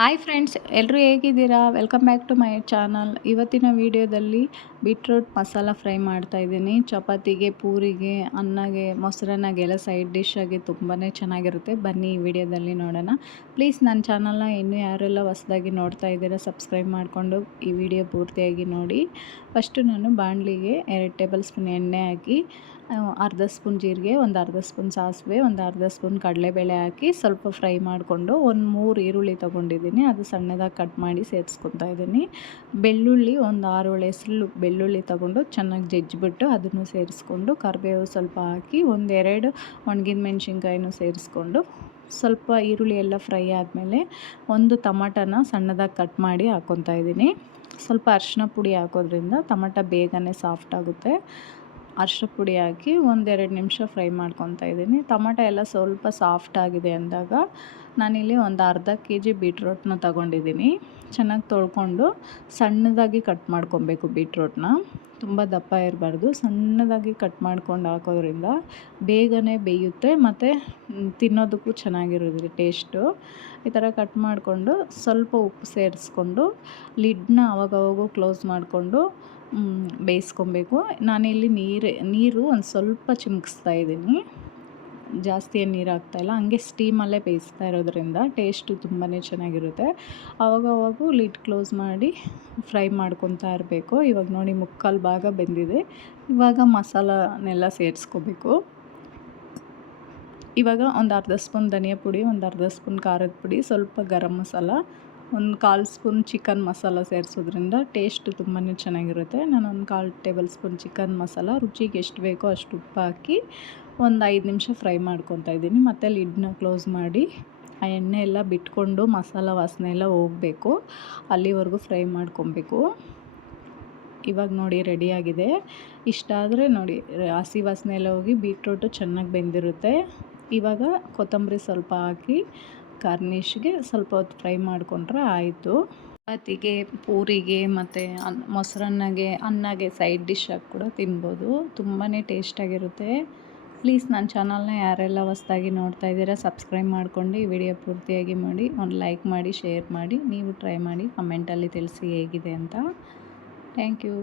Hi friends, ಎಲ್ಲರೂ ಹೇಗಿದ್ದೀರಾ? Welcome back to my channel. ಇವತ್ತಿನ ವಿಡಿಯೋದಲ್ಲಿ ಬೀಟ್ರೂಟ್ ಮಸಾಲ ಫ್ರೈ ಮಾಡ್ತಾಯಿದ್ದೀನಿ. ಚಪಾತಿಗೆ, ಪೂರಿಗೆ, ಅನ್ನಗೆ, ಮೊಸರನ್ನಾಗೆಲ್ಲ ಸೈಡ್ ಡಿಶ್ ಆಗಿ ತುಂಬಾ ಚೆನ್ನಾಗಿರುತ್ತೆ. ಬನ್ನಿ ಈ ವಿಡಿಯೋದಲ್ಲಿ ನೋಡೋಣ. ಪ್ಲೀಸ್ ನನ್ನ ಚಾನಲ್ನ ಇನ್ನೂ ಯಾರೆಲ್ಲ ಹೊಸದಾಗಿ ನೋಡ್ತಾ ಇದ್ದೀರಾ ಸಬ್ಸ್ಕ್ರೈಬ್ ಮಾಡಿಕೊಂಡು ಈ ವಿಡಿಯೋ ಪೂರ್ತಿಯಾಗಿ ನೋಡಿ. ಫಸ್ಟು ನಾನು ಬಾಣಲಿಗೆ 2 ಟೇಬಲ್ ಸ್ಪೂನ್ ಎಣ್ಣೆ ಹಾಕಿ, ಅರ್ಧ ಸ್ಪೂನ್ ಜೀರಿಗೆ, ಒಂದು ಅರ್ಧ ಸ್ಪೂನ್ ಸಾಸಿವೆ, ಒಂದು ಅರ್ಧ ಸ್ಪೂನ್ ಕಡಲೆಬೇಳೆ ಹಾಕಿ ಸ್ವಲ್ಪ ಫ್ರೈ ಮಾಡಿಕೊಂಡು ಒಂದು 3 ಈರುಳ್ಳಿ ತೊಗೊಂಡಿದ್ದೀನಿ. ಅದು ಸಣ್ಣದಾಗಿ ಕಟ್ ಮಾಡಿ ಸೇರಿಸ್ಕೊತಾ ಇದ್ದೀನಿ. ಬೆಳ್ಳುಳ್ಳಿ ಒಂದು 6-7 ಎಸಳು ಬೆಳ್ಳುಳ್ಳಿ ತೊಗೊಂಡು ಚೆನ್ನಾಗಿ ಜಜ್ಜಿಬಿಟ್ಟು ಅದನ್ನು ಸೇರಿಸ್ಕೊಂಡು, ಕರಿಬೇವು ಸ್ವಲ್ಪ ಹಾಕಿ, ಒಂದೆರಡು ಒಣಗಿದ ಮೆಣಸಿನ್ಕಾಯಿನೂ ಸೇರಿಸ್ಕೊಂಡು, ಸ್ವಲ್ಪ ಈರುಳ್ಳಿ ಎಲ್ಲ ಫ್ರೈ ಆದಮೇಲೆ ಒಂದು ಟಮಾಟನ ಸಣ್ಣದಾಗಿ ಕಟ್ ಮಾಡಿ ಹಾಕ್ಕೊತಾ ಇದ್ದೀನಿ. ಸ್ವಲ್ಪ ಅರಿಶಿನ ಪುಡಿ ಹಾಕೋದ್ರಿಂದ ಟಮಾಟ ಬೇಗನೆ ಸಾಫ್ಟ್ ಆಗುತ್ತೆ. ಅರಿಶಿನ ಪುಡಿ ಹಾಕಿ 1-2 ನಿಮಿಷ ಫ್ರೈ ಮಾಡ್ಕೊತಾ ಇದ್ದೀನಿ. ಟೊಮಾಟೊ ಎಲ್ಲ ಸ್ವಲ್ಪ ಸಾಫ್ಟ್ ಆಗಿದೆ ಅಂದಾಗ ನಾನಿಲ್ಲಿ ಒಂದು ಅರ್ಧ ಕೆಜಿ ಬೀಟ್ರೋಟ್ನ ತೊಗೊಂಡಿದ್ದೀನಿ. ಚೆನ್ನಾಗಿ ತೊಳ್ಕೊಂಡು ಸಣ್ಣದಾಗಿ ಕಟ್ ಮಾಡ್ಕೊಬೇಕು. ಬೀಟ್ರೋಟ್ನ ತುಂಬ ದಪ್ಪ ಇರಬಾರ್ದು, ಸಣ್ಣದಾಗಿ ಕಟ್ ಮಾಡ್ಕೊಂಡು ಹಾಕೋದ್ರಿಂದ ಬೇಗನೆ ಬೇಯುತ್ತೆ ಮತ್ತು ತಿನ್ನೋದಕ್ಕೂ ಚೆನ್ನಾಗಿರೋದ್ರಿ ಟೇಸ್ಟು. ಈ ಥರ ಕಟ್ ಮಾಡಿಕೊಂಡು ಸ್ವಲ್ಪ ಉಪ್ಪು ಸೇರಿಸ್ಕೊಂಡು ಲಿಡ್ನ ಅವಾಗವಾಗೂ ಕ್ಲೋಸ್ ಮಾಡಿಕೊಂಡು ಬೇಯಿಸ್ಕೊಬೇಕು. ನಾನಿಲ್ಲಿ ನೀರು ಒಂದು ಸ್ವಲ್ಪ ಚಿಮುಕಿಸ್ತಾ ಇದ್ದೀನಿ, ಜಾಸ್ತಿ ಏನು ನೀರು ಹಾಕ್ತಾಯಿಲ್ಲ. ಹಂಗೆ ಸ್ಟೀಮಲ್ಲೇ ಬೇಯಿಸ್ತಾ ಇರೋದ್ರಿಂದ ಟೇಸ್ಟು ತುಂಬಾ ಚೆನ್ನಾಗಿರುತ್ತೆ. ಆವಾಗವಾಗೂ ಲಿಡ್ ಕ್ಲೋಸ್ ಮಾಡಿ ಫ್ರೈ ಮಾಡ್ಕೊತಾ ಇರಬೇಕು. ಇವಾಗ ನೋಡಿ ಮುಕ್ಕಾಲು ಭಾಗ ಬೆಂದಿದೆ. ಇವಾಗ ಮಸಾಲನೆಲ್ಲ ಸೇರಿಸ್ಕೋಬೇಕು. ಇವಾಗ ಒಂದು ಅರ್ಧ ಸ್ಪೂನ್ ಧನಿಯಾ ಪುಡಿ, ಒಂದು ಅರ್ಧ ಸ್ಪೂನ್ ಖಾರದ ಪುಡಿ, ಸ್ವಲ್ಪ ಗರಂ ಮಸಾಲ, ಒಂದು 1/4 ಸ್ಪೂನ್ ಚಿಕನ್ ಮಸಾಲ ಸೇರಿಸೋದ್ರಿಂದ ಟೇಸ್ಟ್ ತುಂಬಾ ಚೆನ್ನಾಗಿರುತ್ತೆ. ನಾನು ಒಂದು 1/4 ಟೇಬಲ್ ಸ್ಪೂನ್ ಚಿಕನ್ ಮಸಾಲ, ರುಚಿಗೆ ಎಷ್ಟು ಬೇಕೋ ಅಷ್ಟು ಉಪ್ಪು ಹಾಕಿ ಒಂದು 5 ನಿಮಿಷ ಫ್ರೈ ಮಾಡ್ಕೊತಾ ಇದ್ದೀನಿ. ಮತ್ತು ಲಿಡ್ನ ಕ್ಲೋಸ್ ಮಾಡಿ ಆ ಎಣ್ಣೆ ಎಲ್ಲ ಬಿಟ್ಕೊಂಡು ಮಸಾಲ ವಾಸನೆ ಎಲ್ಲ ಹೋಗಬೇಕು, ಅಲ್ಲಿವರೆಗೂ ಫ್ರೈ ಮಾಡ್ಕೊಬೇಕು. ಇವಾಗ ನೋಡಿ ರೆಡಿಯಾಗಿದೆ. ಇಷ್ಟಾದರೆ ನೋಡಿ ಹಸಿ ವಾಸನೆ ಎಲ್ಲ ಹೋಗಿ ಬೀಟ್ರೂಟು ಚೆನ್ನಾಗಿ ಬೆಂದಿರುತ್ತೆ. ಇವಾಗ ಕೊತ್ತಂಬರಿ ಸ್ವಲ್ಪ ಹಾಕಿ ಗಾರ್ನಿಷ್ಗೆ ಸ್ವಲ್ಪ ಹೊತ್ತು ಫ್ರೈ ಮಾಡಿಕೊಂಡ್ರೆ ಆಯಿತು. ಚಪಾತಿಗೆ, ಪೂರಿಗೆ ಮತ್ತು ಮೊಸರನ್ನಗೆ, ಅನ್ನಗೆ ಸೈಡ್ ಡಿಶ್ ಆಗಿ ಕೂಡ ತಿನ್ಬೋದು. ತುಂಬಾ ಟೇಸ್ಟಾಗಿರುತ್ತೆ. ಪ್ಲೀಸ್ ನನ್ನ ಚಾನಲ್ನ ಯಾರೆಲ್ಲ ಹೊಸದಾಗಿ ನೋಡ್ತಾ ಇದ್ದೀರಾ ಸಬ್ಸ್ಕ್ರೈಬ್ ಮಾಡ್ಕೊಂಡು ಈ ವಿಡಿಯೋ ಪೂರ್ತಿಯಾಗಿ ಮಾಡಿ, ಒಂದು ಲೈಕ್ ಮಾಡಿ, ಶೇರ್ ಮಾಡಿ. ನೀವು ಟ್ರೈ ಮಾಡಿ ಕಮೆಂಟಲ್ಲಿ ತಿಳಿಸಿ ಹೇಗಿದೆ ಅಂತ. Thank you.